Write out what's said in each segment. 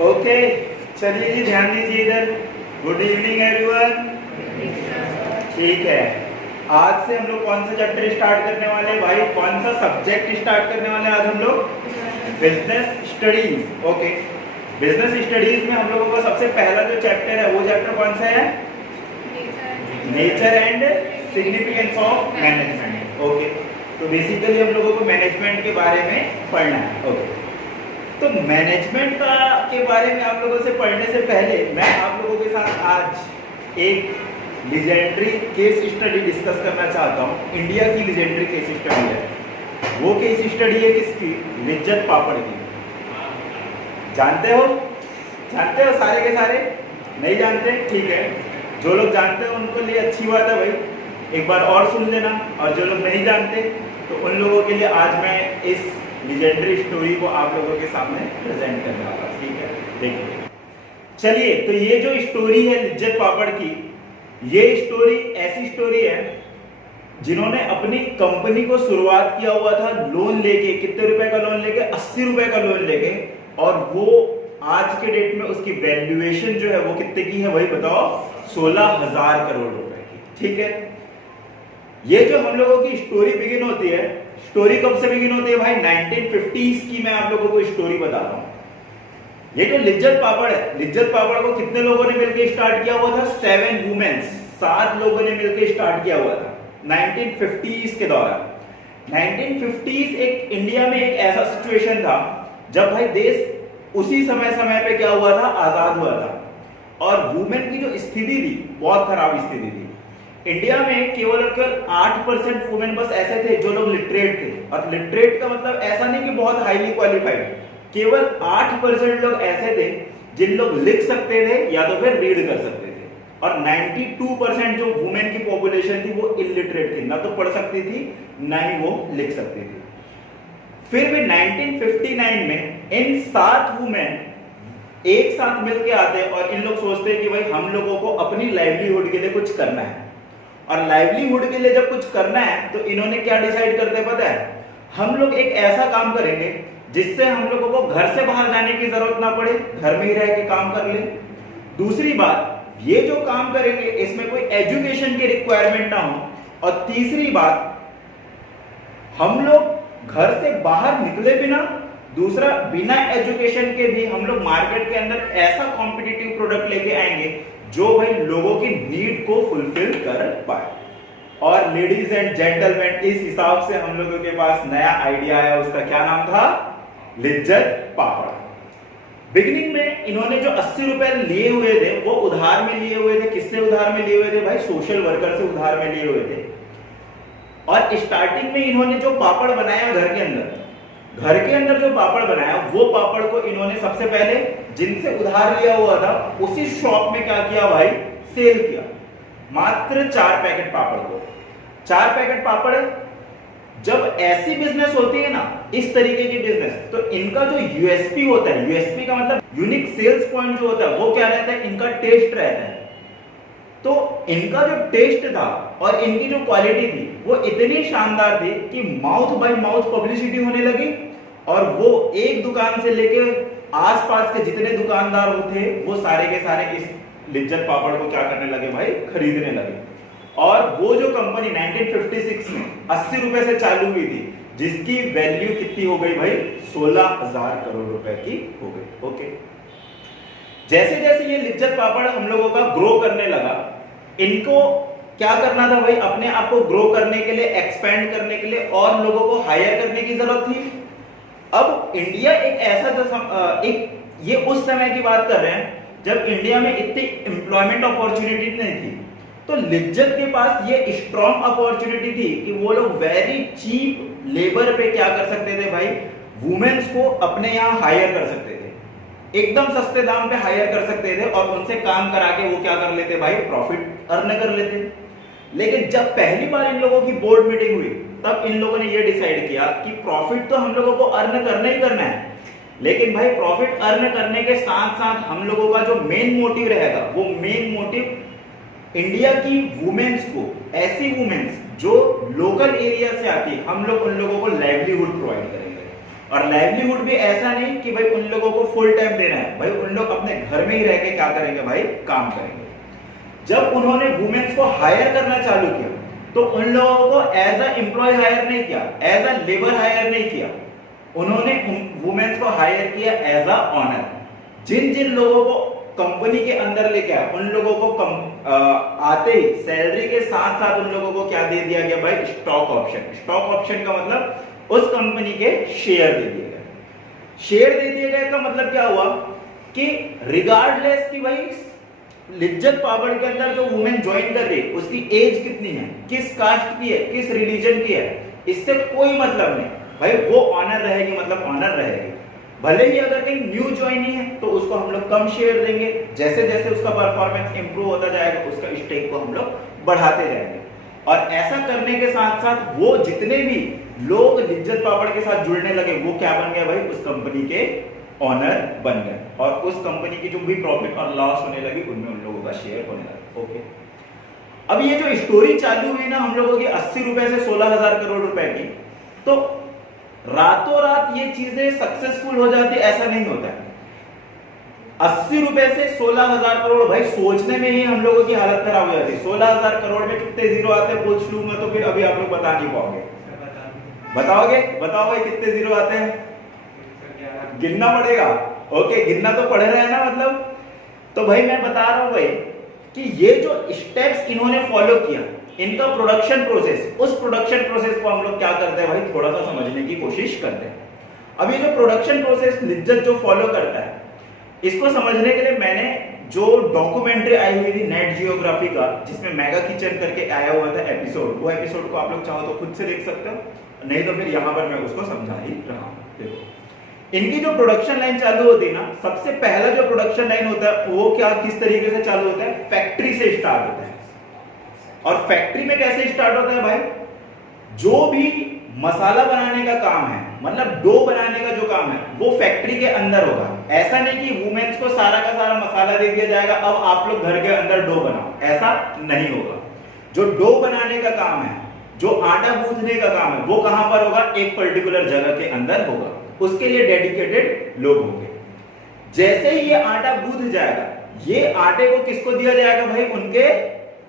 Okay, चलिए जी ध्यान दीजिए इधर। Good evening everyone. ठीक है, आज से हम लोग कौन सा चैप्टर स्टार्ट करने वाले हैं भाई? कौन सा सब्जेक्ट स्टार्ट करने वाले हैं आज हम लोग? Business studies. Okay, business studies में हम लोगों का सबसे पहला जो चैप्टर है वो चैप्टर कौन सा है? Nature and significance of management. Okay, तो बेसिकली हम लोगों को मैनेजमेंट के बारे में पढ़ना है। ओके, तो मैनेजमेंट का के बारे में आप लोगों से पढ़ने से पहले मैं आप लोगों के साथ आज एक लीजेंडरी केस स्टडी डिस्कस करना चाहता हूँ। इंडिया की लीजेंडरी केस स्टडी है। वो केस स्टडी है किसकी? लिज्जत पापड़ की। जानते हो? जानते हो सारे के सारे? नहीं जानते? ठीक है, जो लोग जानते हैं उनको लिए अच्छी बात है भाई, एक बार और सुन लेना। और जो लोग नहीं जानते तो उन लोगों के लिए आज मैं इस लीजेंडरी स्टोरी को आप लोगों के सामने प्रेजेंट करने वाला। ठीक है, देखिए। चलिए, तो ये जो स्टोरी है लिज्जत पापड़ की, ये स्टोरी ऐसी स्टोरी है जिन्होंने अपनी कंपनी को शुरुआत किया हुआ था लोन लेके। कितने रुपए का लोन लेके? 80 रुपए का लोन लेके। और वो आज के डेट में उसकी वैल्यूएशन जो है वो कितने की है भाई बताओ? 16,000 करोड़ रुपए की। ठीक है, ये जो हम लोगों की स्टोरी बिगिन होती है, स्टोरी कब से बिगिन होती है भाई? 1950s की मैं आप लोगों को स्टोरी बता रहा हूं। ये जो लिज्जत पापड़ है, लिज्जत पापड़ को कितने लोगों ने मिलकर स्टार्ट किया हुआ था? 7 वुमेन्स, 7 लोगों ने मिलकर स्टार्ट किया हुआ था 1950s के दौरान। 1950s एक इंडिया में एक ऐसा सिचुएशन था जब भाई देश उसी समय पे क्या हुआ था? आजाद हुआ था। और वुमेन की जो स्थिति थी बहुत खराब स्थिति थी। इंडिया में केवल 8% वुमेन बस ऐसे थे जो लोग लिटरेट थे। और लिटरेट का मतलब ऐसा नहीं कि बहुत हाईली क्वालिफाइड, केवल 8% लोग ऐसे थे जिन लोग लिख सकते थे या तो फिर रीड कर सकते थे। और 92% जो वुमेन की पॉपुलेशन थी वो इलिटरेट थी, ना तो पढ़ सकती थी ना ही वो लिख सकती थी। फिर भी 1959 में इन 7 वुमेन एक साथ मिलके आते और इन लोग सोचते हैं कि भाई हम लोगों को अपनी लाइवलीहुड के लिए कुछ करना है। और लाइवलीहुड के लिए जब कुछ करना है तो इन्होंने क्या डिसाइड करते पता है? हम लोग एक ऐसा काम करेंगे जिससे हम लोगों को घर से बाहर जाने की जरूरत ना पड़े, घर में ही रह के काम कर ले। दूसरी बात, ये जो काम करेंगे इसमें कोई एजुकेशन की रिक्वायरमेंट ना हो। और तीसरी बात, हम लोग घर से बाहर निकले बिना, दूसरा बिना एजुकेशन के भी हम लोग मार्केट के अंदर ऐसा कॉम्पिटिटिव प्रोडक्ट लेके आएंगे जो भाई लोगों की नीड को फुलफिल कर पाए। और लेडीज एंड जेंटलमैन, इस हिसाब से हम लोगों के पास नया आइडिया है, उसका क्या नाम था? लिज्जत पापड़। बिगिनिंग में इन्होंने जो 80 रुपए लिए हुए थे वो उधार में लिए हुए थे। किससे उधार में लिए हुए थे भाई? सोशल वर्कर से उधार में लिए हुए थे। और स्टार्टिंग में इन्होंने जो पापड़ बनाया घर के अंदर जो पापड़ बनाया वो पापड़ को इन्होंने सबसे पहले जिनसे उधार लिया हुआ था उसी शॉप में क्या किया भाई? सेल किया। मात्र 4 पैकेट पापड़ को। 4 पैकेट पापड़। जब ऐसी बिजनेस होती है ना, इस तरीके की बिजनेस, तो इनका जो यूएसपी होता है, यूएसपी का मतलब यूनिक सेल्स पॉइंट जो होता है वो क्या रहता है? इनका टेस्ट रहता है। तो इनका जो टेस्ट था और इनकी जो क्वालिटी थी वो इतनी शानदार थी कि माउथ बाय माउथ पब्लिसिटी होने लगी। और वो एक दुकान से लेके आसपास के जितने दुकानदार थे वो सारे के सारे इस लिज्जत पापड़ को क्या करने लगे भाई? खरीदने लगे। और वो जो कंपनी 1956 में 80 रुपए से चालू हुई थी, जिसकी वैल्यू कितनी हो गई भाई? 16,000 करोड़ रुपए की हो गई। ओके, जैसे जैसे ये लिज्जत पापड़ हम लोगों का ग्रो करने लगा, इनको क्या करना था भाई? अपने आप को ग्रो करने के लिए, एक्सपेंड करने के लिए और लोगों को हायर करने की जरूरत थी। अब इंडिया एक ऐसा ये उस समय की बात कर रहे हैं जब इंडिया में इतनी एम्प्लॉयमेंट अपॉर्चुनिटी नहीं थी। तो लिज्जत के पास ये स्ट्रॉन्ग अपॉर्चुनिटी थी कि वो लोग वेरी चीप लेबर पे क्या कर सकते थे भाई? वुमेन्स को अपने यहाँ हायर कर सकते थे, एकदम सस्ते दाम पे हायर कर सकते थे और उनसे काम करा के वो क्या कर लेते भाई? प्रॉफिट अर्न कर लेते। लेकिन जब पहली बार इन लोगों की बोर्ड मीटिंग हुई तब इन लोगों ने ये डिसाइड किया कि प्रॉफिट तो हम लोगों को अर्न करना ही करना है, लेकिन भाई प्रॉफिट अर्न करने के साथ साथ हम लोगों का जो मेन मोटिव रहेगा वो मेन मोटिव इंडिया की वुमेन्स को, ऐसी वुमेन्स जो लोकल एरिया से आती है, हम लोग उन लोगों को लाइवलीहुड प्रोवाइड करेंगे। और लाइवलीहुड भी ऐसा नहीं कि भाई उन लोगों को फुल टाइम देना है, भाई उन लोग अपने घर में ही रह के क्या करेंगे भाई, काम करेंगे। जब उन्होंने वुमेन्स को हायर करना चालू किया तो उन लोगों को एज अ एम्प्लॉय हायर नहीं किया, एज अ लेबर हायर नहीं किया, उन्होंने वुमेन्स को हायर किया एज अ ऑनर। जिन जिन लोगों को कंपनी के अंदर लेके आया उन लोगों को आते ही सैलरी के साथ साथ उन लोगों को क्या दे दिया गया भाई, स्टॉक ऑप्शन। स्टॉक ऑप्शन का मतलब उस कंपनी के शेयर दे दिए गए। शेयर दे दिए गए का मतलब क्या हुआ कि रिगार्डलेस कि भाई लिज्जत पापड़ के अंदर जो वुमेन ज्वाइन कर रही है उसकी एज कितनी है, किस कास्ट की है, किस रिलीजन की है, इससे कोई मतलब नहीं भाई, वो ऑनर रहेगी, मतलब ऑनर रहेगी। भले ही अगर कहीं न्यू ज्वाइनी है तो उसको हम लोग कम शेयर देंगे, जैसे जैसे उसका परफॉर्मेंस इंप्रूव होता जाएगा उसका स्टेक को हम लोग बढ़ाते जाएंगे। और ऐसा करने के साथ साथ वो जितने भी लोग लिज्जत पापड़ के साथ जुड़ने लगे वो क्या बन गए भाई, उस कंपनी के ऑनर बन गए, और उस कंपनी की जो भी प्रॉफिट और लॉस होने लगी उनमें उन लोगों का शेयर होने लगा। ओके, अब ये जो स्टोरी चालू हुई ना हम लोगों की 80 रुपए से 16,000 करोड़ रुपए की, तो रातों रात ये चीजें सक्सेसफुल हो जाती, ऐसा नहीं होता है। 80 रुपए से 16,000 करोड़, भाई सोचने में ही हम लोगों की हालत खराब हो जाती है। 16,000 करोड़ में कितने जीरो आते हैं पूछ लूंगा तो फिर अभी आप लोग बता नहीं पाओगे। बताओगे, बताओ भाई कितने जीरो आते हैं, गिनना पड़ेगा। ओके, गिनना तो पड़ रहा है ना, मतलब तो भाई मैं बता रहा हूं भाई कि ये जो स्टेप्स इन्होंने फॉलो किया, इनका प्रोडक्शन प्रोसेस, उस प्रोडक्शन प्रोसेस को हम लोग क्या करते हैं भाई, थोड़ा सा समझने की कोशिश करते हैं। अब ये जो प्रोडक्शन प्रोसेस लिज्जत जो फॉलो करता है, इसको समझने के लिए मैंने जो डॉक्यूमेंट्री आई हुई थी नेट जियोग्राफी का, जिसमें मेगा किचन करके आया हुआ था एपिसोड, वो एपिसोड को आप लोग चाहो तो खुद से देख सकते हो, नहीं तो फिर यहां पर मैं उसको समझा ही रहा हूं। देखो, इनकी जो प्रोडक्शन लाइन चालू होती है ना, सबसे पहला जो प्रोडक्शन लाइन होता है वो क्या, किस तरीके से चालू होता है, फैक्ट्री से स्टार्ट होता है। और फैक्ट्री में कैसे स्टार्ट होता है भाई, जो भी मसाला बनाने का काम है, मतलब डो बनाने का जो काम है, वो फैक्ट्री के अंदर होगा। ऐसा नहीं कि वुमेन्स को सारा का सारा मसाला दे दिया जाएगा, अब आप लोग घर के अंदर डो बनाओ, ऐसा नहीं होगा। जो डो बनाने का काम है, जो आटा गूंथने का काम है, वो कहां पर होगा, एक पर्टिकुलर जगह के अंदर होगा, उसके लिए डेडिकेटेड लोग होंगे। जैसे ही ये आटा गूंथ जाएगा, ये आटे को किसको दिया जाएगा भाई, उनके,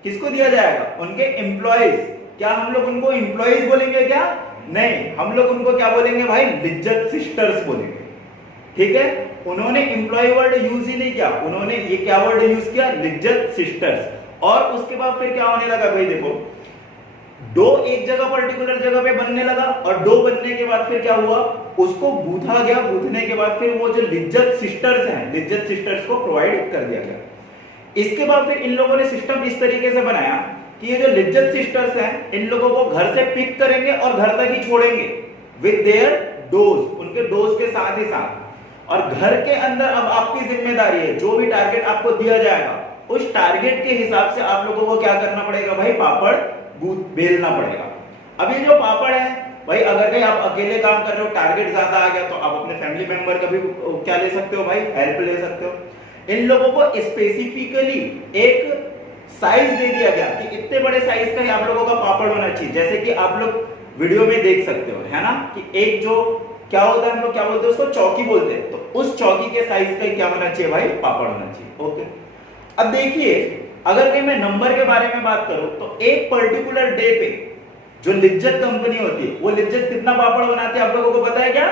किसको दिया जाएगा, उनके एम्प्लॉइज। क्या हम लोग उनको एम्प्लॉइज बोलेंगे क्या, नहीं, हम लोग उनको क्या बोलेंगे भाई, लिज्जत सिस्टर्स बोलेंगे। ठीक है, उन्होंने एम्प्लॉय वर्ड यूज ही नहीं किया, उन्होंने ये क्या वर्ड यूज किया, लिज्जत सिस्टर्स। और उसके बाद फिर क्या होने लगा भाई, देखो डो एक जगह पर्टिकुलर जगह पे बनने लगा, और डो बनने के बाद फिर क्या हुआ, उसको गूंथा गया, गूंथने के बाद फिर वो जो लिज्जत सिस्टर्स हैं, लिज्जत सिस्टर्स को प्रोवाइड कर दिया गया। इसके बाद फिर इन लोगों ने सिस्टम इस तरीके से बनाया कि ये जो लिज्जत सिस्टर्स हैं, इन लोगों को घर से पिक करेंगे और घर तक ही छोड़ेंगे विद देयर डोज, उनके डोज के साथ ही साथ। और घर के अंदर अब आपकी जिम्मेदारी है, जो भी टारगेट आपको दिया जाएगा उस टारगेट के हिसाब से आप लोगों को क्या करना पड़ेगा भाई, पापड़ बेलना पड़ेगा। अब ये जो पापड़ है भाई, अगर कहीं आप अकेले काम कर रहे हो, टारगेट ज्यादा आ गया, तो आप अपने फैमिली मेंबर का भी क्या ले सकते हो भाई, हेल्प ले सकते हो। इन लोगों को स्पेसिफिकली एक साइज दे दिया गया कि इतने बड़े साइज का ही आप लोगों का पापड़ होना चाहिए, जैसे कि आप लोग वीडियो में देख सकते हो, है ना, कि एक जो क्या होता है, हम लोग क्या बोलते हैं उसको, चौकी बोलते हैं, तो उस चौकी के साइज का क्या होना चाहिए भाई, पापड़ होना चाहिए। ओके, अब देखिए, अगर कहीं मैं नंबर के बारे में बात करूं तो एक पर्टिकुलर डे पे जो लिज्जत कंपनी होती है, वो लिज्जत कितना पापड़ बनाती है आप लोगों को पता है क्या,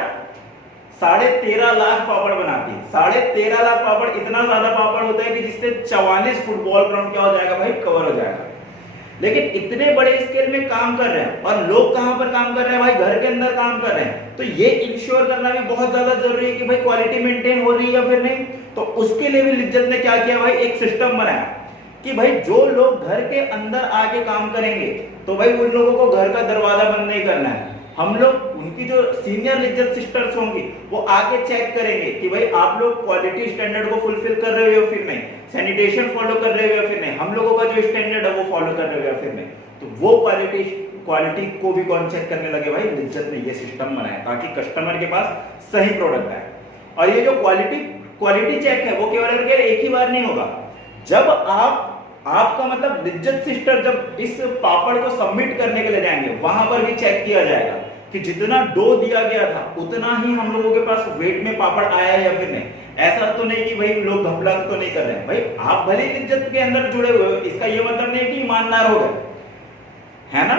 13.5 लाख पापड़ बनाती है। 13.5 लाख पापड़, इतना ज्यादा पापड़ होता है कि जिससे 44 फुटबॉल ग्राउंड क्या हो जाएगा भाई, कवर हो जाएगा। लेकिन इतने बड़े स्केल में काम कर रहे हैं, और लोग कहां पर काम कर रहे हैं भाई, घर के अंदर काम कर रहे हैं, तो ये इंश्योर करना भी बहुत ज्यादा जरूरी है कि भाई क्वालिटी मेंटेन हो रही है या फिर नहीं। तो उसके लिए भी लिज्जत ने क्या किया भाई, एक सिस्टम बनाया कि भाई जो लोग घर के अंदर आके काम करेंगे, तो भाई उन लोगों को घर का दरवाजा बंद नहीं करना है। हम लोग उनकी जो सीनियर लिज्जत सिस्टर्स होंगी वो आके चेक करेंगे कि भाई आप लोग क्वालिटी स्टैंडर्ड को फुलफिल कर रहे हो या फिर नहीं, सैनिटेशन फॉलो कर रहे हो या फिर नहीं, हम लोगों का जो स्टैंडर्ड है वो फॉलो कर रहे हो या फिर नहीं। तो वो क्वालिटी को भी कौन चेक करने लगे भाई, लिज्जत ने ये सिस्टम बनाया ताकि कस्टमर के पास सही प्रोडक्ट आए। और ये जो क्वालिटी चेक है वो केवल एक ही बार नहीं होगा, जब आपका मतलब लिज्जत सिस्टर जब इस पापड़ को सबमिट करने के लिए जाएंगे, वहां पर भी चेक किया जाएगा कि कि जितना डो दिया गया था उतना ही हम लोगों के पास वेट में पापड़ आया है या फिर नहीं। ऐसा तो नहीं कि भाई लोग घपला तो नहीं कर रहे हैं। भाई आप भले ही लिज्जत के अंदर जुड़े हुए हो, इसका ये मतलब नहीं कि ईमानदार हो गए, है ना।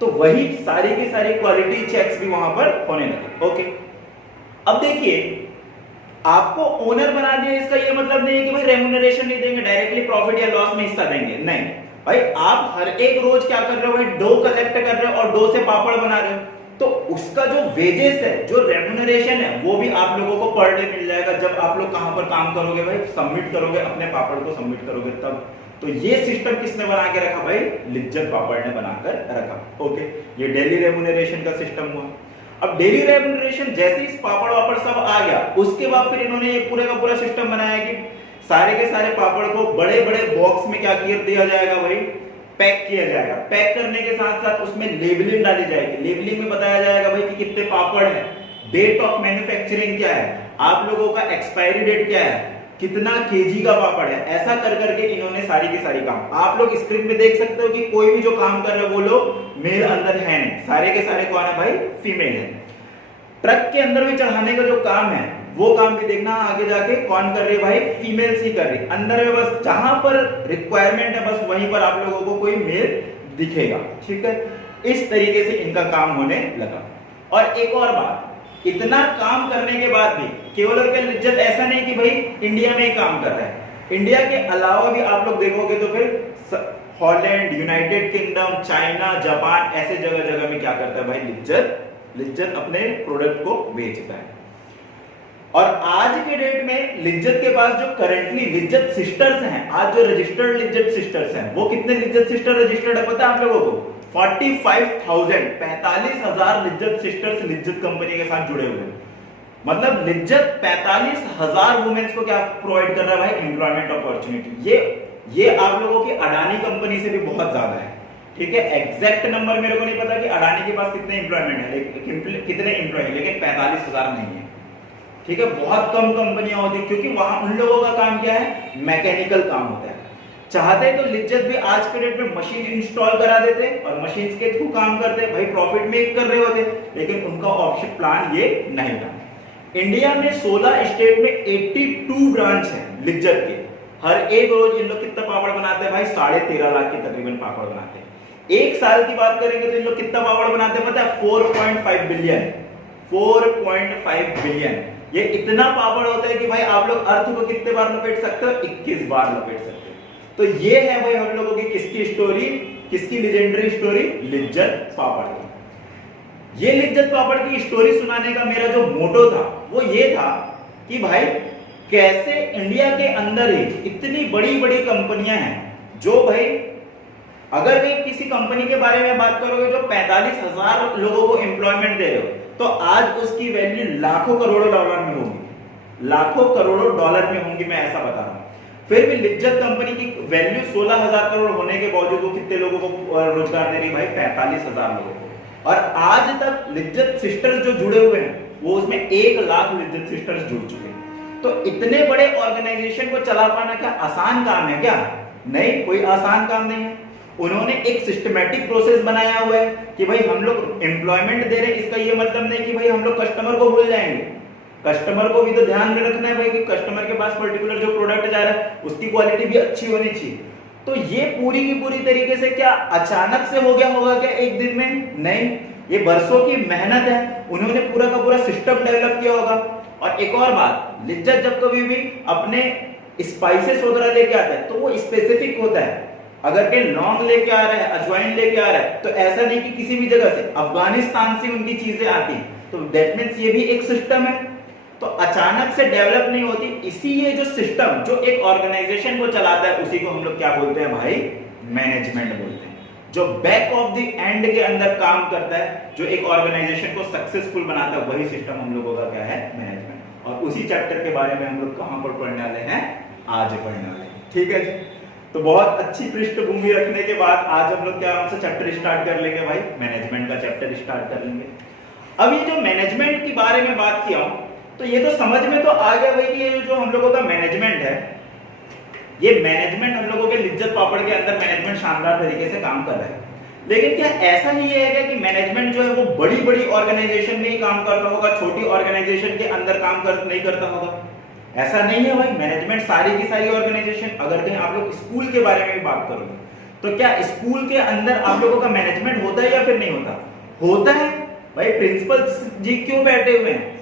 तो वही सारी की सारी क्वालिटी चेक्स भी वहां पर होने लगे। ओके, अब देखिए आपको ओनर बना दिया, इसका ये मतलब नहीं है कि भाई रेम्यूनरेशन नहीं देंगे, डायरेक्टली प्रॉफिट या लॉस में हिस्सा देंगे, नहीं भाई। आप हर एक रोज क्या कर रहे हो भाई, डो कलेक्ट कर रहे हो और डो से पापड़ बना रहे हो, तो उसका जो वेजेस है, जो रेम्यूनरेशन है, वो भी आप लोगों को पर डे मिल जाएगा। जब आप लोग कहां पर काम करोगे भाई, सबमिट करोगे अपने पापड़ को, सबमिट करोगे तब। तो ये सिस्टम किसने बना के रखा भाई, लिज्जत पापड़ ने बनाकर रखा। ओके, ये डेली रेम्यूनरेशन का सिस्टम हुआ। अब डेली रेम्यूनरेशन जैसे ही पापड़ वापड़ सब आ गया, उसके बाद फिर इन्होंने ये पूरे का पूरा सिस्टम बनाया कि सारे के सारे पापड़ को बड़े बड़े बॉक्स में क्या कर दिया जाएगा भाई, पैक किया जाएगा। पैक करने के साथ साथ उसमें लेबलिंग डाली जाएगी। लेबलिंग में बताया जाएगा भाई कि कितने पापड़ है, डेट ऑफ मैन्युफैक्चरिंग क्या है, आप लोगों का एक्सपायरी डेट क्या है, कितना केजी का पापड़ है। ऐसा कर करके इन्होंने सारी की सारी काम, आप लोग स्क्रीन पे देख सकते हो कि कोई भी जो काम कर रहे हैं वो लोग मेल अंदर है नहीं, सारे के सारे कौन है भाई, फीमेल है। ट्रक के अंदर भी चढ़ाने का जो काम है वो काम भी देखना आगे जाके कौन कर रही है भाई, फीमेल्स ही कर रही है। अंदर में बस जहां पर रिक्वायरमेंट है बस वहीं पर आप लोगों को कोई मेल दिखेगा, ठीक है। इस तरीके से इनका काम होने लगा। और एक और बात, इतना काम करने के बाद भी केवल और केवल लिज्जत ऐसा नहीं कि भाई इंडिया में ही काम कर रहा है, इंडिया के अलावा भी आप लोग देखोगे तो फिर Holland, United kingdom, China, Japan, ऐसे जगह जगह में क्या करता है भाई, लिज्जत अपने प्रोडक्ट को बेचता है। और आज के डेट में लिज्जत के पास जो करंटली लिज्जत सिस्टर्स हैं, आज जो रजिस्टर्ड लिज्जत सिस्टर्स हैं, वो कितने लिज्जत सिस्टर रजिस्टर्ड है पता है आप लोगों को, 45,000 लिज्जत सिस्टर्स लिज्जत कंपनी के साथ जुड़े हुए हैं। मतलब लिज्जत 45,000 वुमेन्स को क्या प्रोवाइड कर रहा है भाई, एम्प्लॉयमेंट अपॉर्चुनिटी। ये आप लोगों की अडानी कंपनी से भी बहुत ज्यादा है, ठीक है। एग्जैक्ट नंबर मेरे को नहीं पता कि अडानी के पास कितने एम्प्लॉयमेंट है, कितने एम्प्लॉय, लेकिन 45,000 नहीं है, ठीक है। बहुत कम कंपनियां होती है क्योंकि वहां उन लोगों का काम क्या है, मैकेनिकल काम होता है। चाहते तो लिज्जत भी आज के डेट में मशीन इंस्टॉल करा देते और मशीन के थ्रू काम करते, भाई प्रॉफिट मेक कर रहे होते, लेकिन उनका ऑप्शन प्लान ये नहीं था। इंडिया में 16 स्टेट में 82 ब्रांच है लिज्जत के। हर एक रोज इन लोग कितना पापड़ बनाते हैं भाई, 13.5 लाख के तकरीबन पापड़ बनाते हैं। एक साल की बात करेंगे तो इन लोग कितना पापड़ बनाते हैं पता है, 4.5 बिलियन। 4.5 बिलियन, ये इतना पापड़ होता है कि भाई आप लोग अर्थ को कितने बार लपेट सकते हो, 21 बार लपेट सकते हो। तो ये है भाई हम लोगों की किसकी स्टोरी, किसकी लेजेंडरी स्टोरी, लिज्जत पापड़ की। ये लिज्जत पापड़ की स्टोरी सुनाने का मेरा जो मोटो था वो ये था कि भाई कैसे इंडिया के अंदर ही इतनी बड़ी बड़ी कंपनियां हैं जो भाई, अगर भाई किसी कंपनी के बारे में बात करोगे जो 45,000 लोगों को एम्प्लॉयमेंट दे रहे हो, तो आज उसकी वैल्यू लाखों करोड़ों डॉलर में होगी, लाखों करोड़ों डॉलर में होंगी, मैं ऐसा बता रहा हूं। फिर भी लिज्जत कंपनी की वैल्यू 16,000 करोड़ होने के बावजूद वो कितने लोगों को रोजगार दे रही भाई, 45,000 लोगों को। और आज तक लिज्जत सिस्टर्स जो जुड़े हुए हैं वो उसमें 1 लाख लिज्जत सिस्टर्स जुड़ चुके हैं। तो इतने बड़े ऑर्गेनाइजेशन को चला पाना क्या आसान काम है क्या? नहीं, कोई आसान काम नहीं है। उन्होंने एक सिस्टमैटिक प्रोसेस बनाया हुआ है कि भाई हम लोग एम्प्लॉयमेंट दे रहे हैं, इसका ये मतलब नहीं कि भाई हम लोग कस्टमर को भूल जाएंगे। कस्टमर को भी तो ध्यान में रखना है भाई कि कस्टमर के पास पर्टिकुलर जो प्रोडक्ट जा रहा है उसकी क्वालिटी भी अच्छी होनी चाहिए। तो ये पूरी की पूरी तरीके से क्या अचानक से हो गया होगा क्या एक दिन में? नहीं, ये बरसों की मेहनत है। उन्होंने पूरा का पूरा सिस्टम डेवलप किया होगा। और एक और बात, लिज्जत जब कभी भी अपने स्पाइसेस वगैरह लेके आता है तो वो स्पेसिफिक होता है। अगर के लौंग लेके आ रहा है, अजवाइन लेके आ रहा है, तो ऐसा नहीं कि किसी भी जगह से, अफगानिस्तान से उनकी चीजें आती, तो दैट मींस ये भी एक सिस्टम है। तो अचानक से डेवलप नहीं होती। इसी ये जो सिस्टम जो एक ऑर्गेनाइजेशन को चलाता है उसी को हम लोग क्या बोलते हैं भाई? मैनेजमेंट बोलते हैं। जो बैक ऑफ द एंड के अंदर काम करता है, जो एक ऑर्गेनाइजेशन को सक्सेसफुल बनाता है, वही सिस्टम हम लोगों का क्या है? मैनेजमेंट। और उसी चैप्टर के बारे में हम लोग कहां पर पढ़ने वाले हैं? आज पढ़ने वाले हैं। ठीक है जी। तो बहुत अच्छी पृष्ठभूमि रखने के बाद आज हम लोग क्या हमसे चैप्टर स्टार्ट कर लेंगे भाई? मैनेजमेंट का चैप्टर स्टार्ट कर लेंगे। अब ये जो मैनेजमेंट के बारे में बात किया हूं, तो ये तो समझ में तो आ गया भाई कि ये जो हम लोगों का मैनेजमेंट है, ये मैनेजमेंट हम लोगों के लिज्जत पापड़ के अंदर मैनेजमेंट शानदार तरीके से काम कर रहा है। लेकिन क्या ऐसा नहीं है क्या कि मैनेजमेंट जो है वो बड़ी बड़ी ऑर्गेनाइजेशन में ही काम करता होगा, छोटी ऑर्गेनाइजेशन के अंदर नहीं करता होगा? ऐसा नहीं है भाई। मैनेजमेंट सारी की सारी ऑर्गेनाइजेशन, अगर कहीं आप लोग स्कूल के बारे में भी बात करोगे तो क्या स्कूल के अंदर आप लोगों का मैनेजमेंट होता है या फिर नहीं होता? होता है भाई। प्रिंसिपल जी क्यों बैठे हुए हैं?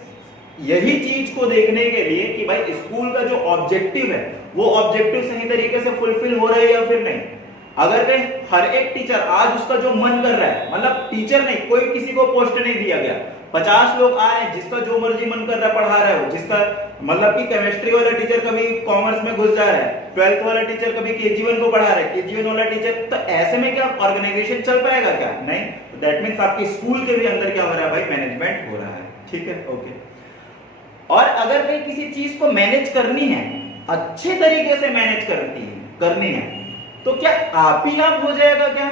यही चीज को देखने के लिए कि भाई स्कूल का जो ऑब्जेक्टिव है वो ऑब्जेक्टिव सही तरीके से फुलफिल हो रहा है या फिर नहीं। अगर कहीं हर एक टीचर आज उसका जो मन कर रहा है, मतलब टीचर नहीं, कोई किसी को पोस्ट नहीं दिया गया, 50 लोग आ रहे हैं, जिसका जो मर्जी मन कर रहा है पढ़ा रहा है, जिसका मतलब कि केमिस्ट्री वाला टीचर कभी कॉमर्स में घुस जा रहा है, 12th वाला टीचर कभी केजी 1 को पढ़ा रहा है, केजी 1 वाला टीचर, तो ऐसे में क्या ऑर्गेनाइजेशन चल पाएगा क्या? नहीं। दैट मींस आपके स्कूल के भी अंदर क्या हो रहा है भाई? मैनेजमेंट हो रहा है। ठीक है, ओके। और अगर कहीं किसी चीज को मैनेज करनी है, अच्छे तरीके से मैनेज करनी है, तो क्या आप ही आप हो जाएगा क्या?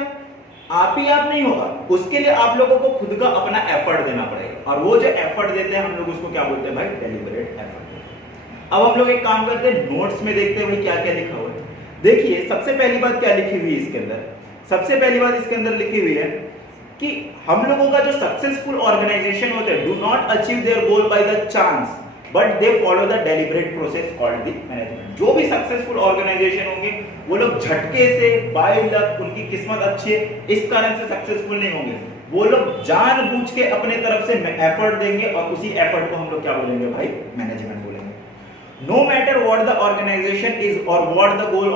आप ही आप नहीं होगा। उसके लिए आप लोगों को खुद का अपना एफर्ट देना पड़ेगा, और वो जो एफर्ट देते हैं हम लोग उसको क्या बोलते हैं भाई? Deliberate effort. अब हम लोग एक काम करते हैं, नोट्स में देखते हैं भाई क्या क्या लिखा हुआ है। देखिए सबसे पहली बात क्या लिखी हुई है इसके अंदर? सबसे पहली बात इसके अंदर लिखी हुई है कि हम लोगों का जो सक्सेसफुल ऑर्गेनाइजेशन होते हैं, do not achieve their goal by the chance but they follow the deliberate process called the management. जो भी सक्सेसफुल ऑर्गेनाइजेशन होंगे वो लोग झटके से, बाय लक, उनकी किस्मत अच्छी है इस कारण से सक्सेसफुल नहीं होंगे। वो लोग जानबूझ के अपने तरफ से एफर्ट देंगे, और उसी एफर्ट को हम लोग क्या बोलेंगे भाई? मैनेजमेंट बोलेंगे। No matter what the organization is और what the goal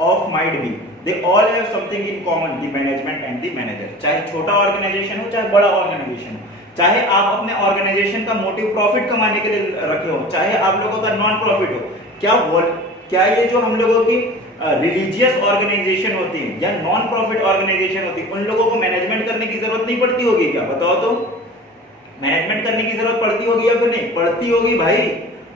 of might be, they all have something in common, the management and the manager. चाहे छोटा ऑर्गेनाइजेशन हो चाहे बड़ा ऑर्गेनाइजेशन हो, चाहे आप अपने ऑर्गेनाइजेशन का मोटिव प्रॉफिट कमाने के लिए रखे हो, चाहे आप लोगों का नॉन प्रॉफिट हो, क्या ये जो हम लोगों की रिलीजियस ऑर्गेनाइजेशन होती है या नॉन प्रॉफिट ऑर्गेनाइजेशन होती है, उन लोगों को मैनेजमेंट करने की जरूरत नहीं पड़ती होगी क्या? बताओ तो। मैनेजमेंट करने की जरूरत पड़ती होगी या फिर नहीं पड़ती होगी भाई?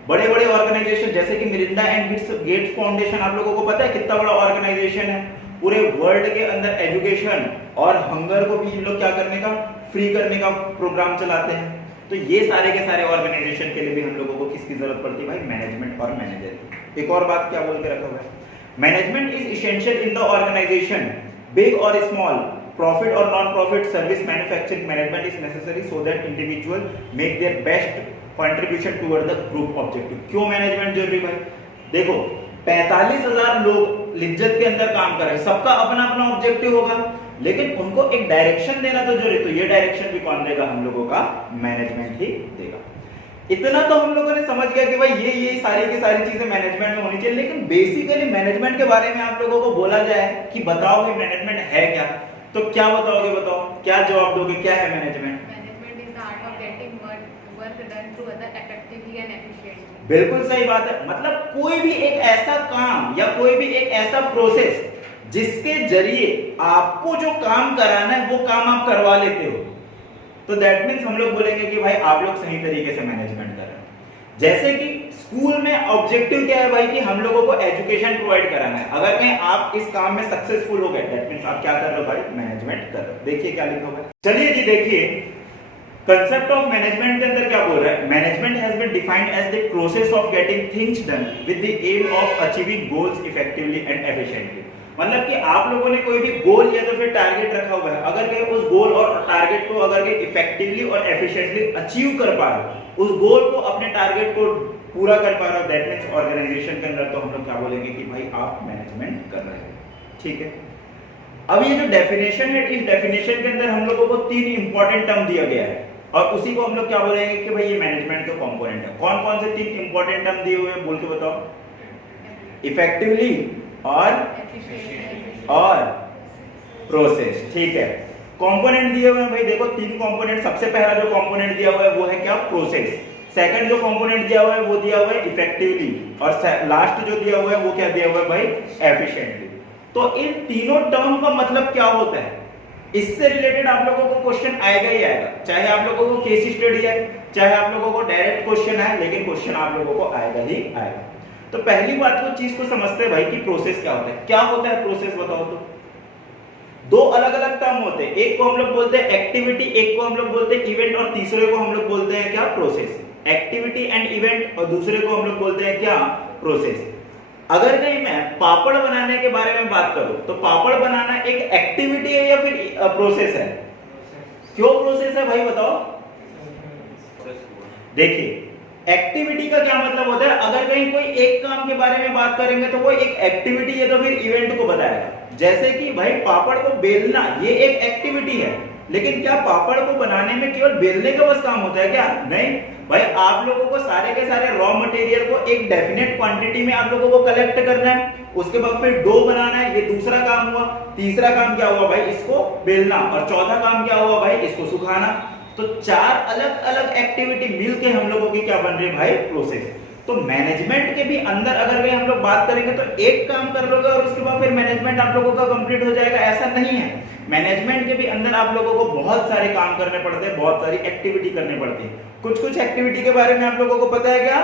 बड़े बड़े ऑर्गेनाइजेशन जैसे कि मिरिंडा एंड गेट्स फाउंडेशन, आप लोगों को पता है कितना बड़ा ऑर्गेनाइजेशन है? पूरे वर्ल्ड के अंदर एजुकेशन और हंगर को भी इन लोग क्या करने का, फ्री करने का प्रोग्राम चलाते हैं। तो ये सारे के सारे ऑर्गेनाइजेशन के लिए भी हम लोगों को किसकी जरूरत पड़ती है भाई? मैनेजमेंट और मैनेजर। एक और बात क्या बोल के रखा हुआ है? Management is essential in the organisation, big और स्मॉल, प्रॉफिट और non profit, service, manufacturing, management is necessary so that individual make their best contribution toward the group objective. क्यों मैनेजमेंट जरूरी भाई? देखो 45,000 लोग लिज्जत के अंदर काम कर रहे हैं, सबका अपना अपना ऑब्जेक्टिव होगा, लेकिन उनको एक डायरेक्शन देना तो जरूरी। तो ये डायरेक्शन भी कौन देगा? हम लोगों का मैनेजमेंट ही देगा। इतना तो हम लोगों ने समझ गया कि भाई ये सारी की सारी चीजें मैनेजमेंट में होनी चाहिए, लेकिन बेसिकली मैनेजमेंट के बारे में आप लोगों को बोला जाए कि बताओ भाई मैनेजमेंट है क्या, तो क्या बताओगे? बताओ क्या जवाब दोगे? क्या है management? Management is the art of getting work done to other effectively and efficiently. बिल्कुल सही बात है। मतलब कोई भी एक ऐसा काम या कोई भी एक ऐसा प्रोसेस जिसके जरिए आपको जो काम कराना है वो काम आप करवा लेते हो, तो दैट मीन्स हम लोग बोलेंगे कि भाई आप लोग सही तरीके से मैनेजमेंट कर रहे हैं। जैसे कि स्कूल में ऑब्जेक्टिव क्या है भाई? कि हम लोगों को एजुकेशन प्रोवाइड कराना है। अगर कहीं आप इस काम में सक्सेसफुल हो गए, दैट मीन्स आप क्या कर रहे हो भाई? मैनेजमेंट कर रहे हो। देखिए क्या लिखा हुआ है, चलिए जी देखिए। कंसेप्ट ऑफ मैनेजमेंट के अंदर क्या बोल रहा है? Management has been defined as the process of getting things done with the aim of achieving goals effectively and efficiently. मतलब कि आप लोगों ने कोई भी गोल या तो फिर टारगेट रखा हुआ है, अगर कहीं उस गोल और टारगेट को अगर कहीं इफेक्टिवली और एफिशिएंटली अचीव कर पा रहे हो, उस गोल को, अपने टारगेट को पूरा कर पा रहे हो, दैट मींस ऑर्गेनाइजेशन के अंदर तो हम लोग क्या बोलेंगे कि भाई आप मैनेजमेंट कर रहे हो। ठीक है। अब ये जो डेफिनेशन है, इस डेफिनेशन के अंदर हम लोगों को 3 इंपॉर्टेंट टर्म दिया गया है, और उसी को हम लोग क्या बोलेंगे कि भाई ये मैनेजमेंट का कंपोनेंट है। कौन कौन से 3 इंपॉर्टेंट टर्म दिए हुए हैं बोल के बताओ? इफेक्टिवली और प्रोसेस। ठीक है। कंपोनेंट दिए हुए हैं भाई, देखो 3 कंपोनेंट। सबसे पहला जो कंपोनेंट दिया हुआ है वो है क्या? प्रोसेस। सेकंड जो कंपोनेंट दिया हुआ है वो दिया हुआ है इफेक्टिवली, और लास्ट जो दिया हुआ है वो क्या दिया हुआ है भाई? एफिशिएंटली। तो इन तीनों टर्म का मतलब क्या होता है, इससे रिलेटेड आप लोगों को क्वेश्चन आएगा ही आएगा, चाहे आप लोगों को केस स्टडी है, चाहे आप लोगों को डायरेक्ट क्वेश्चन है, लेकिन क्वेश्चन आप लोगों को आएगा ही आएगा। तो पहली बात को चीज को समझते हैं भाई कि प्रोसेस क्या होता है। क्या होता है प्रोसेस बताओ तो? 2 अलग अलग टर्म होते हैं, एक को हम लोग बोलते हैं एक्टिविटी, एक को हम लोग बोलते हैं इवेंट, और तीसरे को हम लोग बोलते हैं क्या? प्रोसेस। एक्टिविटी एंड इवेंट, और दूसरे को हम लोग बोलते हैं क्या? प्रोसेस। अगर कहीं मैं पापड़ बनाने के बारे में बात करूं तो पापड़ बनाना एक एक्टिविटी है या फिर प्रोसेस है? क्यों प्रोसेस है भाई बताओ? देखिए एक्टिविटी का क्या मतलब होता है, अगर कहीं कोई एक काम के बारे में बात करेंगे तो वो एक एक्टिविटी है तो फिर इवेंट को बताएगा। जैसे कि भाई पापड़ को बेलना ये एक एक्टिविटी है, लेकिन क्या पापड़ को बनाने में केवल बेलने का बस काम होता है क्या? नहीं भाई, आप लोगों को सारे के सारे रॉ मटेरियल को एक डेफिनेट क्वांटिटी में आप लोगों को कलेक्ट करना है, उसके बाद फिर डो बनाना है, ये दूसरा काम हुआ। तीसरा काम क्या हुआ भाई? इसको बेलना। और चौथा काम क्या हुआ भाई? इसको सुखाना। तो चार अलग अलग एक्टिविटी मिलके हम लोगों की क्या बन रही है भाई? प्रोसेस। तो मैनेजमेंट के भी अंदर अगर हम लोग बात करेंगे तो एक काम कर लोगे और उसके बाद फिर मैनेजमेंट आप लोगों का कंप्लीट हो जाएगा, ऐसा नहीं है। मैनेजमेंट के भी अंदर आप लोगों को बहुत सारे काम करने पड़ते हैं, बहुत सारी एक्टिविटी करनी पड़ती है। कुछ एक्टिविटी के बारे में आप लोगों को पता है क्या?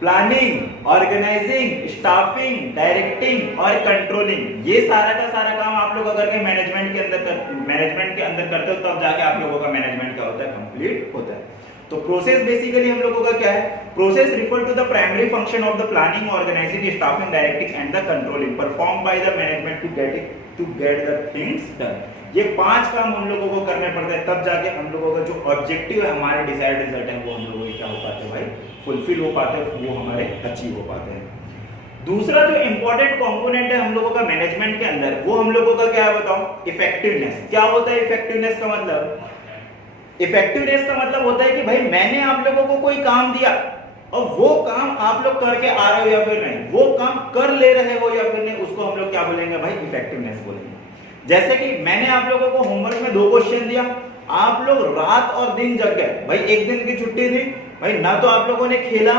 प्लानिंग, ऑर्गेनाइजिंग, स्टाफिंग, डायरेक्टिंग और कंट्रोलिंग। ये सारा का सारा काम आप लोग अगर मैनेजमेंट के अंदर करते हो तब जाके आप लोगों का मैनेजमेंट क्या होता है? कंप्लीट होता है। तो प्रोसेस बेसिकली हम लोगों का क्या है? Process refer to the primary function of the planning, organising, staffing, directing and the controlling perform by the management to get the things done. ये 5 काम हम लोगों को करने पड़ते हैं, तब जाके हम लोगों का जो ऑब्जेक्टिव है, हमारे डिजायर्ड रिजल्ट है, वो हम लोगों के क्या हो पाते हैं भाई? फुलफिल हो पाते हैं, वो हमारे अचीव हो पाते हैं। दूसरा जो इंपॉर्टेंट कंपोनेंट है हम लोगों का मैनेजमेंट के अंदर, वो हम लोगों का क्या है बताओ? इफेक्टिवनेस। क्या होता है इफेक्टिवनेस का मतलब? इफेक्टिवनेस का मतलब होता है कि भाई मैंने आप लोगों को कोई काम दिया और वो काम आप लोग करके आ रहे हो या फिर नहीं, वो काम कर ले रहे हो या फिर नहीं, उसको हम लोग क्या बोलेंगे भाई? इफेक्टिवनेस बोलेंगे। जैसे कि मैंने आप लोगों को होमवर्क में 2 क्वेश्चन दिया, आप लोग रात और दिन जग गए भाई, एक दिन की छुट्टी थी भाई, ना तो आप लोगों ने खेला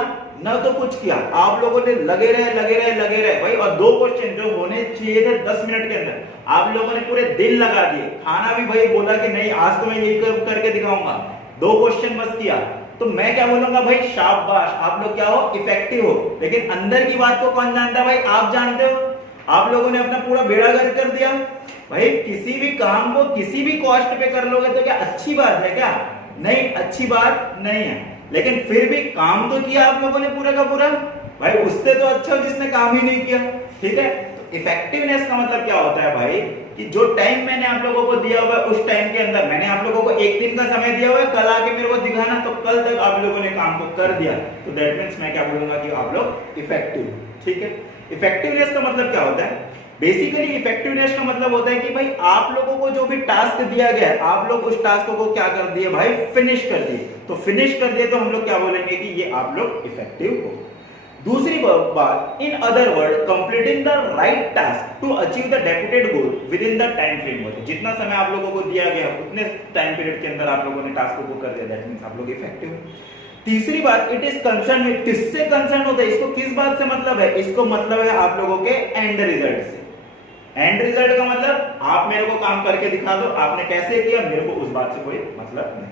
ना तो कुछ किया, आप लोगों ने लगे रहे भाई, और 2 क्वेश्चन जो होने चाहिए थे 10 मिनट के अंदर आप लोगों ने पूरे दिन लगा दिए। खाना भी भाई बोला कि नहीं आज तो मैं यही करके दिखाऊंगा, 2 क्वेश्चन बस किया, तो मैं क्या बोलूंगा भाई? शाबाश, आप लोग क्या हो? इफेक्टिव हो। लेकिन अंदर की बात को कौन जानता है भाई? आप जानते हो। आप लोगों ने अपना पूरा बेड़ा गर्क कर दिया भाई। किसी भी काम को किसी भी कॉस्ट पे कर लोगे तो क्या अच्छी बात है क्या? नहीं, अच्छी बात नहीं है। लेकिन फिर भी काम तो किया आप लोगों ने पूरा का पूरा भाई, उससे तो अच्छा जिसने काम ही नहीं किया। ठीक है, तो इफेक्टिवनेस का मतलब क्या होता है भाई? कि जो टाइम मैंने आप लोगों को दिया हुआ है उस टाइम के अंदर, मैंने आप लोगों को 1 दिन का समय दिया हुआ है, कल आके मेरे को दिखाना, तो कल तक आप लोगों ने काम को कर दिया, तो दैट मींस मैं क्या बोलूंगा कि आप लोग इफेक्टिव। ठीक है, इफेक्टिवनेस का मतलब क्या होता है? बेसिकली इफेक्टिवनेस का मतलब होता है कि भाई आप लोगों को जो भी टास्क दिया गया है, आप लोग उस टास्क को क्या कर दिए भाई? फिनिश कर दिए। तो फिनिश कर दिए तो हम लोग क्या बोलेंगे कि ये आप लोग इफेक्टिव हो। दूसरी बात, in other word completing the right task to achieve the definite goal within the time frame होता है। जितना समय आप लोगों को दिया गया उतने टाइम पीरियड के अंदर आप लोगों ने टास्क को कर दिया, दैट मींस आप लोग इफेक्टिव हो। तीसरी बात, इट इज कंसर्न विद, किससे कंसर्न होता है? इसको किस बात से मतलब है? इसको मतलब है आप लोगों के एंड रिजल्ट से। एंड रिजल्ट का मतलब आप मेरे को काम करके दिखा दो, आपने कैसे किया मेरे को उस बात से कोई मतलब नहीं।